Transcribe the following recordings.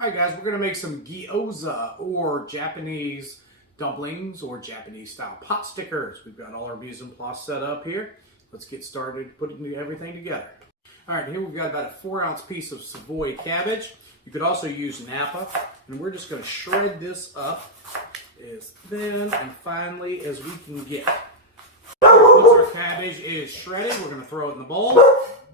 Hi guys, we're going to make some gyoza or Japanese dumplings or Japanese style pot stickers. We've got all our mise en place set up here. Let's get started putting everything together. Alright, here we've got about a 4-ounce piece of Savoy cabbage. You could also use Napa, and we're just going to shred this up as thin and finely as we can get. Once our cabbage is shredded, we're going to throw it in the bowl.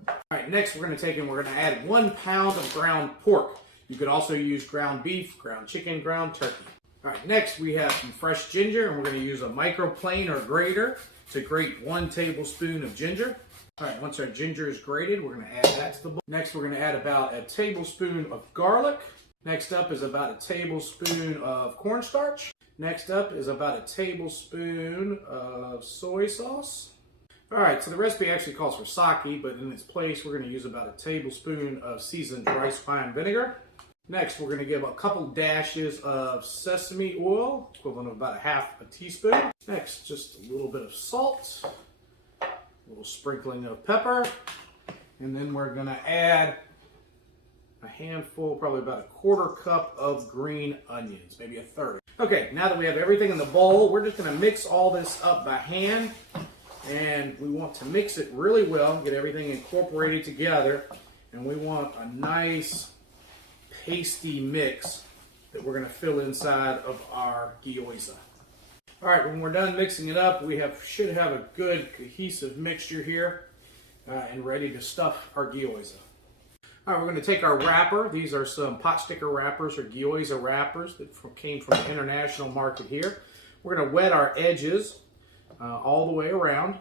Alright, next we're going to take and we're going to add 1 pound of ground pork. You could also use ground beef, ground chicken, ground turkey. All right, next we have some fresh ginger, and we're going to use a microplane or grater to grate 1 tablespoon of ginger. All right, once our ginger is grated, we're going to add that to the bowl. Next, we're going to add about a tablespoon of garlic. Next up is about a tablespoon of cornstarch. Next up is about a tablespoon of soy sauce. All right, so the recipe actually calls for sake, but in its place, we're going to use about a tablespoon of seasoned rice wine vinegar. Next, we're going to give a couple dashes of sesame oil, equivalent of about a teaspoon. Next, just a little bit of salt, a little sprinkling of pepper, and then we're going to add a handful, probably about a 1/4 cup of green onions, maybe a 1/3. Okay, now that we have everything in the bowl, we're just going to mix all this up by hand, and we want to mix it really well, get everything incorporated together, and we want a nice pasty mix that we're going to fill inside of our gyoza. All right, when we're done mixing it up, we should have a good cohesive mixture here and ready to stuff our gyoza. All right, we're going to take our wrapper. These are some pot sticker wrappers or gyoza wrappers that came from the international market here. We're going to wet our edges all the way around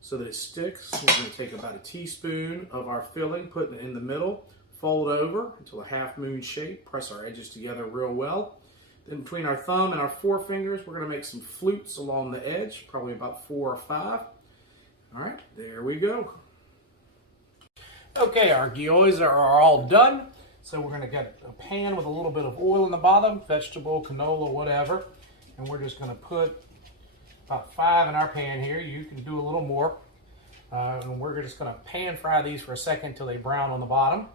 so that it sticks. We're going to take about a teaspoon of our filling, put it in the middle, fold over until a half moon shape, press our edges together real well. Then between our thumb and our forefingers, we're going to make some flutes along the edge, probably about 4 or 5. All right, there we go. Okay, our gyoza are all done. So we're going to get a pan with a little bit of oil in the bottom, vegetable, canola, whatever. And we're just going to put about 5 in our pan here. You can do a little more. And we're just going to pan fry these for a second until they brown on the bottom.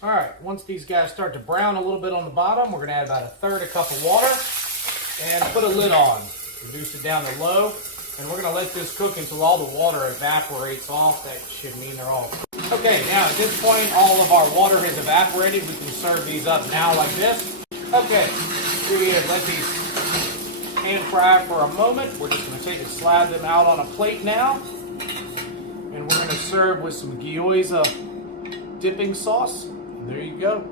All right, once these guys start to brown a little bit on the bottom, we're going to add about a 1/3 cup of water and put a lid on. Reduce it down to low, and we're going to let this cook until all the water evaporates off. That should mean they're all cooked. Okay, now at this point, all of our water has evaporated. We can serve these up now like this. Okay, here we have let these pan fry for a moment. We're just going to take and slide them out on a plate now. And we're going to serve with some gyoza dipping sauce. There you go.